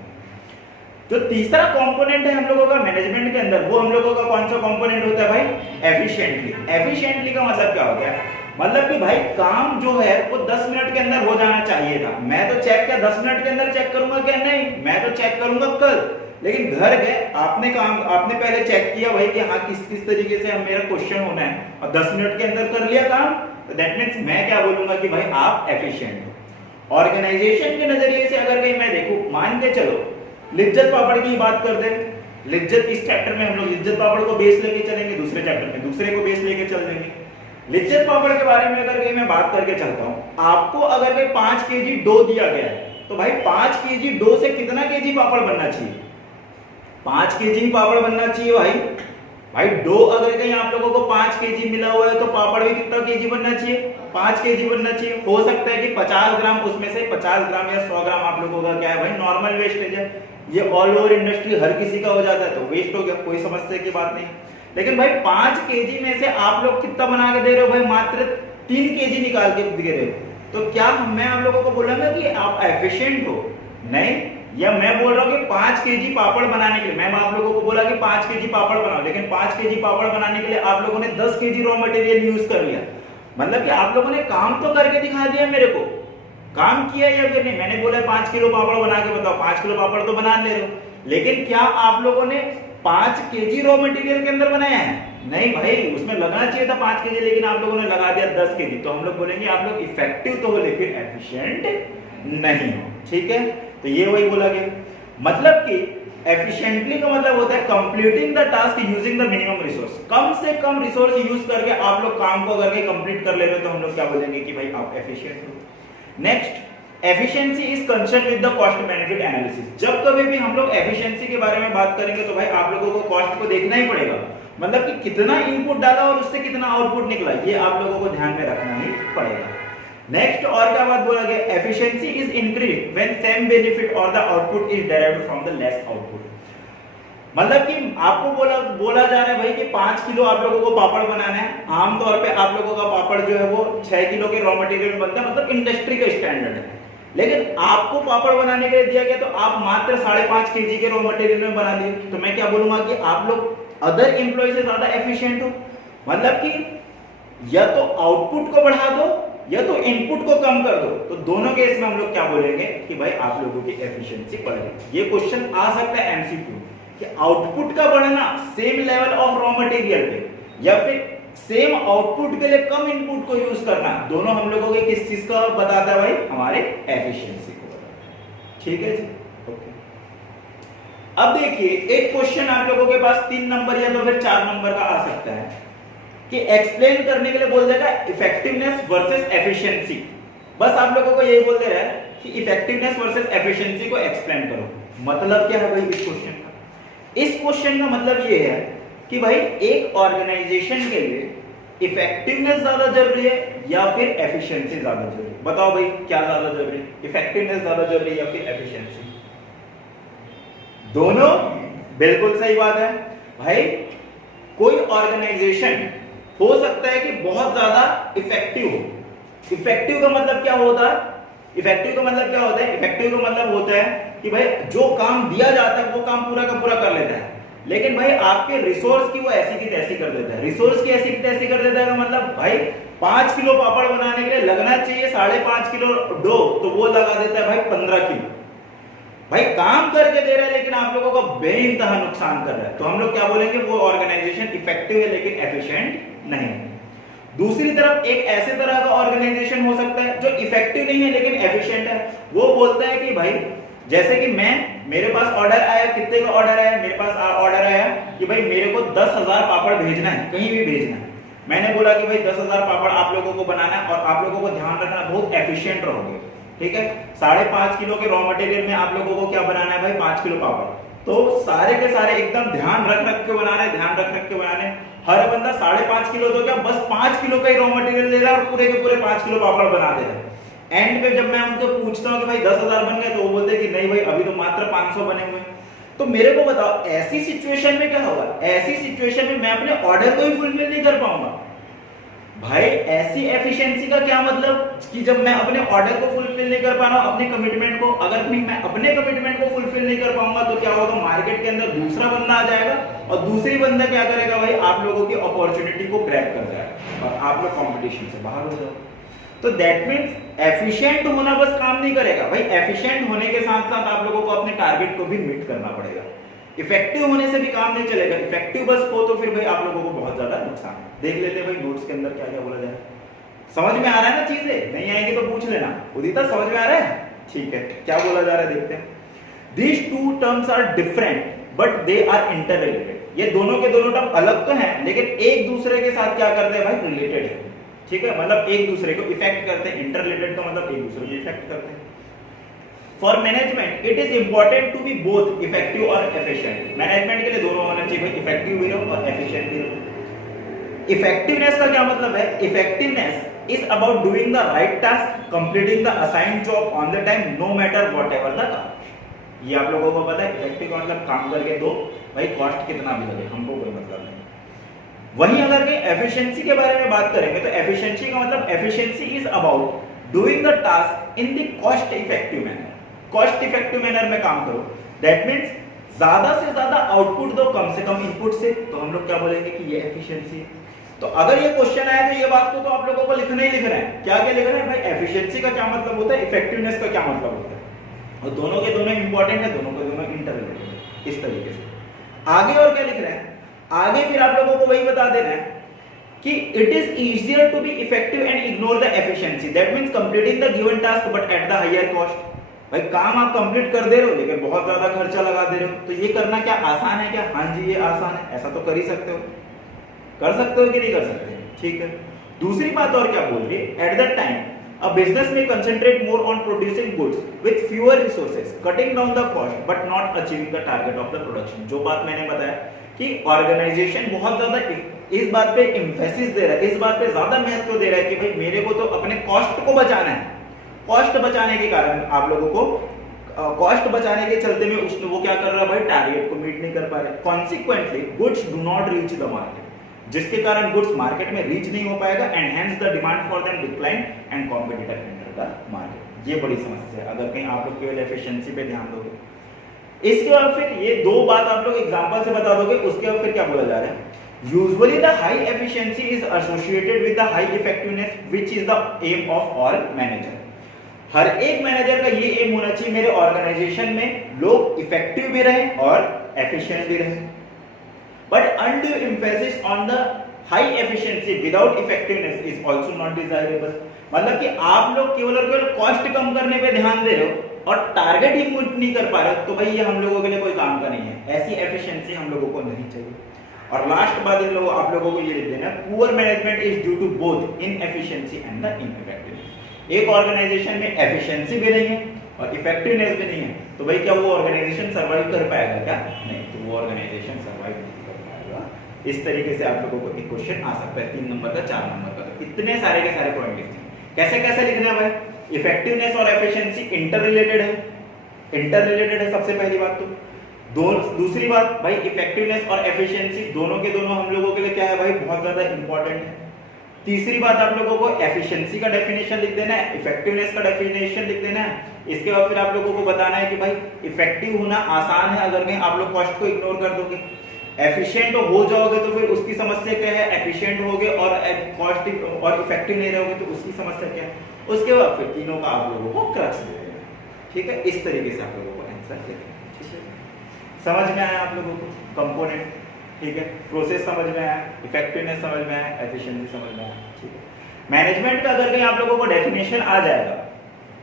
जो तीसरा कंपोनेंट है हम लोगों का मैनेजमेंट के अंदर, वो हम लोगों का कौन सा कंपोनेंट होता है भाई? एफिशिएंटली। एफिशिएंटली का मतलब क्या हो गया? मतलब कि भाई काम जो है वो 10 मिनट के अंदर हो जाना चाहिए था। मैं तो चेक क्या 10 मिनट के अंदर चेक करूंगा क्या? नहीं, मैं तो चेक करूंगा कल। लेकिन घर गए, आपने पहले चेक किया भाई कि हाँ किस तरीके से मेरा क्वेश्चन होना है, और 10 मिनट के अंदर कर लिया काम, तो दैट मींस मैं क्या बोलूंगा कि भाई आप एफिशिएंट हो। ऑर्गेनाइजेशन के नजरिए से अगर कहीं मैं देखूं, मान के चलो लिज्जत पापड़ की बात कर दें, लिज्जत इस चैप्टर में हम लोग लिज्जत पापड़ को बेस लेके चलेंगे, दूसरे चैप्टर में दूसरे को बेस लेके चल देंगे। लिज्जत पापड़ के बारे में अगर कहीं मैं बात करके चलता हूं, आपको अगर कहीं 5 केजी डो दिया गया है, तो भाई 5 केजी डो से कितना केजी पापड़ बनना चाहिए? 5 केजी पापड़ बनना चाहिए भाई डो अगर कहीं आप लोगों को 5 केजी मिला हुआ है तो पापड़ भी कितना केजी बनना चाहिए? 5 केजी बनना चाहिए। हो सकता है कि 50 ग्राम, उसमें से 50 ग्राम या 100 ग्राम आप लोगों का क्या है भाई? नॉर्मल वेस्टेज है। ये ऑल ओवर इंडस्ट्री हर किसी का हो जाता है, तो वेस्ट हो गया, कोई समस्या की बात नहीं। लेकिन भाई 5 केजी में से आप लोग कितना बना के दे रहे हो भाई? मात्र 3 केजी निकाल के दे रहे हो। तो क्या मैं आप लोगों को बोलूंगा कि आप एफिशिएंट हो? नहीं, या मैं बोल रहा हूँ कि 5 केजी पापड़ बनाने के लिए, मैं आप लोगों को बोला कि 5 केजी पापड़ बनाओ, लेकिन 5 केजी पापड़ बनाने के लिए आप लोगों ने 10 केजी रॉ मटेरियल यूज कर लिया। मतलब कि आप लोगों ने काम तो करके दिखा दिया मेरे को, काम किया या फिर नहीं? मैंने बोला 5 किलो पापड़ बना के बताओ, 5 किलो पापड़ तो बना ले रहे हो, लेकिन क्या आप लोगों ने 5 केजी रॉ मटेरियल के अंदर बनाया है? नहीं भाई, उसमें लगना चाहिए था 5 केजी, लेकिन आप लोगों ने लगा दिया 10 केजी, तो हम लोग बोलेंगे आप लोग इफेक्टिव तो हो लेकिन एफिशिएंट नहीं हो। ठीक है, तो ये वही बोला गया। मतलब कि एफिशिएंटली का मतलब होता है completing the task using the minimum resource, कम से कम रिसोर्स यूज करके आप लोग काम को करके कंप्लीट कर ले रहे हो, तो हम लोग क्या बोलेंगे कि भाई आप एफिशिएंट हो। Next, efficiency is concern with the cost benefit analysis. जब कभी भी हम लोग एफिशिएंसी के बारे में बात करेंगे तो भाई आप लोगों को कॉस्ट को देखना ही पड़ेगा, मतलब कि कितना इनपुट डाला और उससे कितना आउटपुट निकला, ये आप लोगों को ध्यान में रखना ही पड़ेगा। नेक्स्ट, और क्या बात बोला गया, efficiency is increased when same benefit और the output is derived from the less output. मतलब कि आपको बोला जा रहा है भाई कि 5 किलो आप लोगों को पापड़ बनाना है, आमतौर पे आप लोगों का पापड़ जो है वो 6 किलो के रॉ मटेरियल में बनता है, मतलब इंडस्ट्री का स्टैंडर्ड है, लेकिन आपको पापड़ बनाने के लिए दिया गया तो आप मात्र 5.5 केजी के रॉ मटेरियल में बना दिए, तो मैं क्या बोलूंगा कि आप लोग अदर एम्प्लॉय से ज्यादा एफिशिएंट हो। मतलब कि या तो आउटपुट को बढ़ा दो या तो इनपुट को कम कर दो, तो दोनों केस में हम लोग क्या बोलेंगे कि भाई आप लोगों की एफिशिएंसी बढ़ गई। ये क्वेश्चन आ सकता है एमसीक्यू कि आउटपुट का बढ़ना same level of raw material पे या फिर सेम आउटपुट के लिए कम इनपुट को यूज करना, दोनों हम लोगों के किस चीज का बताता है भाई, हमारे एफिशिएंसी को बताता है। ठीक है जी, ओके। अब देखिए एक क्वेश्चन आप लोगों के पास 3 नंबर या तो फिर 4 नंबर का आ सकता है कि एक्सप्लेन करने के लिए बोल देगा इफेक्टिवनेस वर्सेस एफिशिएंसी। बस आप लोगों को यही बोल दे रहा है कि इफेक्टिवनेस वर्सेस एफिशिएंसी को एक्सप्लेन करो। मतलब क्या है भाई इस क्वेश्चन का? इस क्वेश्चन का मतलब ये है कि भाई एक ऑर्गेनाइजेशन के लिए इफेक्टिवनेस ज्यादा जरूरी है या फिर एफिशिएंसी ज्यादा जरूरी है? बताओ भाई क्या ज्यादा जरूरी है, इफेक्टिवनेस ज्यादा जरूरी है या फिर एफिशिएंसी? दोनों, बिल्कुल सही बात है भाई। कोई ऑर्गेनाइजेशन हो सकता है कि बहुत ज्यादा इफेक्टिव हो। इफेक्टिव का मतलब क्या होता है? इफेक्टिव का मतलब क्या होता है? इफेक्टिव का मतलब होता है कि भाई जो काम दिया जाता है वो काम पूरा का पूरा कर लेता है, लेकिन भाई आपके रिसोर्स की वो ऐसी की तैसी कर देता है। रिसोर्स की ऐसी की तैसी कर देता है मतलब भाई 5 किलो पापड़ बनाने के लिए लगना चाहिए 5.5 किलो डो, तो वो लगा देता है भाई 15 किलो। भाई काम करके दे रहा है लेकिन आप लोगों का बेइंतहा नुकसान कर रहा है, तो हम लोग क्या बोलेंगे, वो ऑर्गेनाइजेशन इफेक्टिव है लेकिन एफिशिएंट नहीं है। दूसरी तरफ एक ऐसे तरह का ऑर्गेनाइजेशन हो सकता है जो इफेक्टिव नहीं है लेकिन एफिशिएंट है। वो बोलता है कि भाई जैसे कि मेरे पास ऑर्डर आया, कितने का ऑर्डर आया, मेरे पास ऑर्डर आया कि भाई मेरे को 10,000 पापड़ भेजना है, कहीं भी भेजना है। मैंने बोला कि भाई 10,000 पापड़ आप लोगों को बनाना है और आप लोगों को ध्यान रखना बहुत एफिशिएंट रहोगे। ठीक है, 5.5 किलो के रॉ मटेरियल में आप लोगों को क्या बनाना है भाई, 5 किलो पापड़। तो सारे के सारे एकदम ध्यान रख के बना रहे, ध्यान रख के बना रहे। हर बंदा 5.5 किलो तो क्या बस 5 किलो का ही रॉ मटेरियल ले रहा है और पूरे के पूरे 5 किलो पापड़ बना दे रहा है। एंड पे जब मैं उनको पूछता हूँ कि भाई 10,000 बन गए, तो वो बोलते हैं कि नहीं भाई अभी तो मात्र 500 बने हुए। तो मेरे को बताओ ऐसी सिचुएशन में क्या होगा? ऐसी सिचुएशन में मैं अपने ऑर्डर को ही फुलफिल नहीं कर पाऊंगा। भाई ऐसी एफिशिएंसी का क्या मतलब कि जब मैं अपने ऑर्डर को फुलफिल नहीं कर पा रहा हूं, अपने कमिटमेंट को, अगर मैं अपने कमिटमेंट को फुलफिल नहीं कर पाऊंगा तो क्या होगा, मार्केट के अंदर दूसरा बंदा आ जाएगा और दूसरी बंदा क्या करेगा भाई, आप लोगों की अपॉर्चुनिटी को ग्रैब कर जाएगा और आप लोग कंपटीशन से बाहर हो जाओगे। तो दैट मींस एफिशिएंट होना बस काम नहीं करेगा भाई, एफिशिएंट होने के साथ साथ आप लोगों को अपने टारगेट को भी मीट करना पड़ेगा। इफेक्टिव होने से भी काम नहीं चलेगा, इफेक्टिव बस हो तो फिर भाई आप लोगों को बहुत ज्यादा नुकसान है। देख लेते हैं भाई नोट्स के अंदर क्या क्या बोला जाए। समझ में आ रहा है ना चीजें? नहीं आएगी तो पूछ लेना। उदिता समझ में आ रहा है? ठीक है, क्या बोला जा रहा है देखते हैं। These two terms are different but they are interrelated। ये दोनों के दोनों टर्म अलग तो हैं लेकिन एक दूसरे के साथ क्या करते हैं भाई, रिलेटेड है। ठीक है, मतलब एक दूसरे को इफेक्ट करते हैं। इंटररिलेटेड का मतलब एक दूसरे को इफेक्ट करते हैं। For management it is important to be both effective और एफिशिएंट। मैनेजमेंट के लिए दोनों होना चाहिए भाई, इफेक्टिव भी रहो और एफिशिएंट भी रहो। इफेक्टिवनेस का क्या मतलब है? Effectiveness is about doing the right task, completing the assigned job on the time no matter whatever the cost. ये आप लोगों को पता है, इफेक्टिव का मतलब काम करके दो भाई, कॉस्ट कितना भी लगे हमको कोई मतलब नहीं। वहीं अगर के एफिशिएंसी के बारे में बात करेंगे तो एफिशिएंसी का मतलब efficiency is about doing the task in the cost effective manner. Cost effective manner में काम करो, दैट मींस ज्यादा से ज्यादा आउटपुट दो कम से कम इनपुट से, तो हम लोग क्या बोलेंगे कि ये एफिशिएंसी है। तो अगर ये क्वेश्चन आया तो ये बात को तो आप लोगों को लिखना ही लिखना है। क्या क्या लिखना है भाई? एफिशिएंसी का क्या मतलब होता है, इफेक्टिवनेस का क्या मतलब होता है, और दोनों के दोनों इंपॉर्टेंट है, दोनों के दोनों इंटररिलेटेड है। इस तरीके से आगे और क्या लिख रहे हैं, आगे फिर आप लोगों को वही बता देना है कि it is easier to be effective and ignore the efficiency, that means completing the given task but at the higher cost. भाई काम आप कंप्लीट कर दे रहे हो लेकिन बहुत ज्यादा खर्चा लगा दे रहे हो, तो ये करना क्या आसान है क्या? हाँ जी ये आसान है, ऐसा तो कर ही सकते हो, कर सकते हो कि नहीं कर सकते? ठीक है। दूसरी बात और क्या बोल रही है, at that time a business may concentrate more on producing goods with fewer resources, cutting down the cost but not achieving the target of the production। जो बात मैंने बताया कि ऑर्गेनाइजेशन बहुत ज्यादा इस बात पे एम्फेसिस दे रहा है, इस बात पे ज्यादा महत्व दे रहा है कि भाई मेरे को तो अपने कॉस्ट को बचाना है। कॉस्ट बचाने के कारण आप लोगों को कॉस्ट बचाने के चलते में उसने वो क्या कर रहा है भाई, टारगेट को मीट नहीं कर पा रहे। Consequently goods do not reach the market, जिसके कारण गुड्स मार्केट में रीच नहीं हो पाएगा and hence the demand for them decline and competitor enter the market. ये बड़ी समस्या है अगर कहीं आप लोग केवल एफिशिएंसी पे ध्यान दोगे। इसके बाद फिर ये दो बात आप लोग एग्जांपल से बता दोगे, उसके बाद फिर क्या बोला जा रहा है, usually the high efficiency is associated with the high effectiveness which is the aim of all manager. हर एक मैनेजर का ये एम होना चाहिए मेरे ऑर्गेनाइजेशन में लोग इफेक्टिव भी रहे और एफिशिएंट भी रहे। But undue emphasis on the high efficiency without effectiveness is also not desirable। मतलब कि आप लोग केवल और केवल कॉस्ट कम करने पे ध्यान दे रहे हो और टारगेट ही मीट नहीं कर पा रहे हो, तो भाई ये हम लोगों के लिए कोई काम का नहीं है। ऐसी एफिशिएंसी हम लोगों को नहीं चाहिए। और लास्ट बात इन लोगों आप लोगों को ये लिख देना, poor management is due to both inefficiency and the ineffectiveness. एक ऑर्गेनाइजेशन में एफिशिएंसी भी नहीं है और इफेक्टिवनेस भी नहीं है, तो भाई क्या वो ऑर्गेनाइजेशन सर्वाइव कर पाएगा क्या? नहीं, तो वो ऑर्गेनाइजेशन सर्वाइव नहीं कर पाएगा। इस तरीके से आप लोगों को एक क्वेश्चन आ सकता है 3 नंबर का, 4 नंबर का। तो इतने सारे के सारे पॉइंट लिखने हैं। कैसे कैसे लिखना है भाई? इफेक्टिवनेस और एफिशिएंसी इंटर रिलेटेड है, इंटर रिलेटेड है सबसे पहली बात तो। दूसरी बात भाई, इफेक्टिवनेस और एफिशिएंसी दोनों के दोनों हम लोगों के लिए क्या है भाई, बहुत ज्यादा इंपॉर्टेंट है। तीसरी बात आप लोगों को एफिशिएंसी का डेफिनेशन लिख देना है, इफेक्टिवनेस का डेफिनेशन लिख देना है। इसके बाद फिर आप लोगों को बताना है कि भाई इफेक्टिव होना आसान है अगर कहीं आप लोग कॉस्ट को इग्नोर कर दोगे। एफिशिएंट हो जाओगे तो फिर उसकी समस्या क्या है, एफिशिएंट होगे और कॉस्ट और इफेक्टिव नहीं रहोगे तो उसकी समस्या क्या है। उसके बाद फिर तीनों का आप लोगों को क्रक्स दे देना, ठीक है। इस तरीके से आप लोगों को आंसर लिखना है, ठीक है। समझ में आया आप लोगों को कंपोनेंट, ठीक है। प्रोसेस समझ में आया, इफेक्टिवनेस समझ में आया, एफिशिएंसी समझ में आया, ठीक है। मैनेजमेंट का अगर कहीं आप लोगों को डेफिनेशन आ जाएगा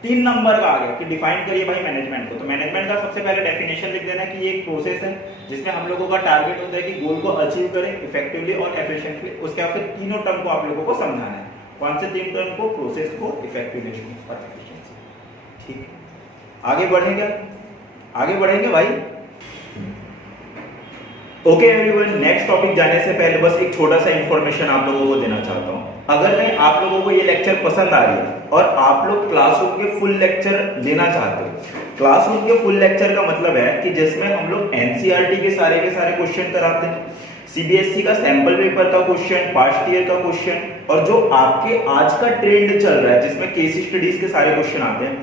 3 नंबर का आ गया कि डिफाइन करिए भाई मैनेजमेंट को, तो मैनेजमेंट का सबसे पहले डेफिनेशन लिख देना कि ये एक प्रोसेस है जिसमें हम लोगों का टारगेट होता है कि गोल को अचीव करें इफेक्टिवली और एफिशिएंटली। उसके बाद फिर तीनों टर्म को आप लोगों को समझाना है। कौन से 3 टर्म को? प्रोसेस को, इफेक्टिवनेस को और एफिशिएंसी, ठीक है। आगे बढ़ेंगे, आगे बढ़ेंगे भाई। ओके एवरीवन, नेक्स्ट टॉपिक जाने से पहले बस एक छोटा सा इंफॉर्मेशन आप लोगों को देना चाहता हूं। अगर कहीं आप लोगों को ये लेक्चर पसंद आ रही है और आप लोग क्लासरूम के फुल लेक्चर लेना चाहते हो, क्लासरूम के फुल लेक्चर का मतलब है कि जिसमें हम लोग एनसीईआरटी के सारे क्वेश्चन कराते हैं, सीबीएसई का सैंपल पेपर का क्वेश्चन, पास्ट ईयर का क्वेश्चन, और जो आपके आज का ट्रेंड चल रहा है जिसमें केस स्टडीज के सारे क्वेश्चन आते हैं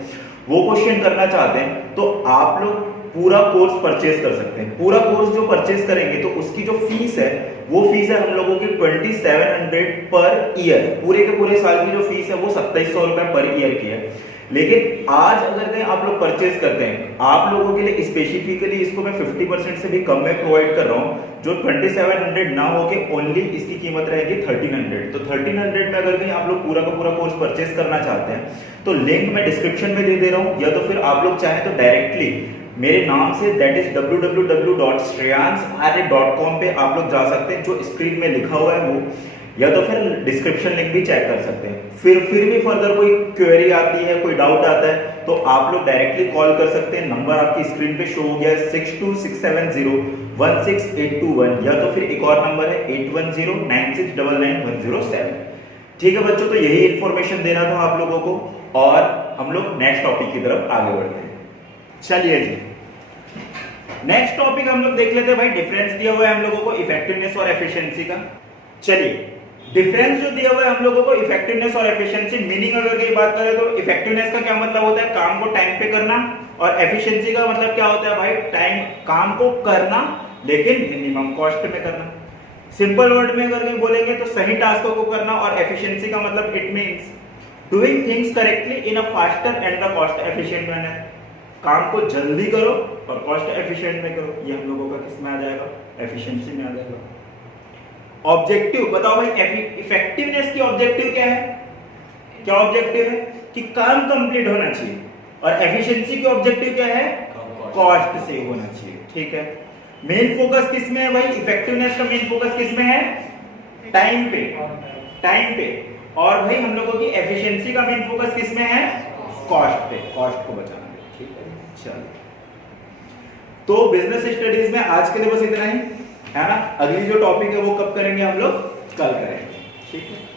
वो क्वेश्चन करना चाहते हैं, तो आप लोग पूरा कोर्स परचेज कर सकते हैं। पूरा कोर्स जो परचेज करेंगे तो उसकी जो फीस है वो फीस है हम लोगों की 2700 पर ईयर। पूरे के पूरे साल की जो फीस है वो 2700 रुपए पर ईयर की है। लेकिन आज अगर कहीं आप लोग परचेज करते हैं, आप लोगों के लिए स्पेसिफिकली इसको मैं 50% से भी कम में प्रोवाइड कर रहा हूं, जो 2700 ना होके ओनली इसकी कीमत रहेगी 1300। तो 1300 में अगर कहीं आप लोग पूरा का पूरा कोर्स परचेज करना चाहते हैं तो लिंक मैं डिस्क्रिप्शन में दे रहा हूं, या तो फिर आप लोग चाहें तो डायरेक्टली मेरे नाम से दैट इज www.shreyansarya.com पे आप लोग जा सकते हैं, जो स्क्रीन में लिखा हुआ है वो, या तो फिर डिस्क्रिप्शन लिंक भी चेक कर सकते हैं। फिर भी फर्दर कोई क्वेरी आती है, कोई डाउट आता है तो आप लोग डायरेक्टली कॉल कर सकते हैं। नंबर आपकी स्क्रीन पे शो हो गया है 6267016821, या तो फिर एक और नंबर है 8109699107। ठीक है बच्चों, तो यही इंफॉर्मेशन देना था आप लोगों को और हम लोग नेक्स्ट टॉपिक की तरफ आगे बढ़ते हैं। चलिए जी, नेक्स्ट टॉपिक हम लोग देख लेते हैं भाई। डिफरेंस दिया हुआ है हम लोगों को इफेक्टिवनेस और एफिशिएंसी का। चलिए, डिफरेंस जो दिया हुआ है हम लोगों को इफेक्टिवनेस और एफिशिएंसी, मीनिंग अगर की बात करें तो इफेक्टिवनेस का क्या मतलब होता है, काम को टाइम पे करना, और एफिशिएंसी का मतलब क्या होता है भाई, काम को करना लेकिन मिनिमम कॉस्ट में करना। सिंपल वर्ड में अगर कहीं बोलेंगे तो सही टास्कों को करना, और एफिशिएंसी का मतलब it means doing things correctly in a faster and the cost efficient manner. काम को जल्दी करो और कॉस्ट एफिशिएंट में करो। ये हम लोगों का किस में आ जाएगा, एफिशिएंसी में आ जाएगा। ऑब्जेक्टिव बताओ भाई, इफेक्टिवनेस की ऑब्जेक्टिव क्या है? क्या ऑब्जेक्टिव है? कि काम कंप्लीट होना चाहिए। और एफिशिएंसी की ऑब्जेक्टिव क्या है? कॉस्ट सेव होना चाहिए। ठीक है, मेन फोकस किस में है भाई? इफेक्टिवनेस का मेन फोकस किस में है? टाइम पे, टाइम पे। और भाई हम लोगों की एफिशिएंसी का मेन फोकस किस में है? कॉस्ट पे, कॉस्ट को बचाना है। ठीक है, चलो तो बिजनेस स्टडीज में आज के लिए बस इतना ही है ना। अगली जो टॉपिक है वो कब करेंगे हम लोग? कल करेंगे। ठीक है।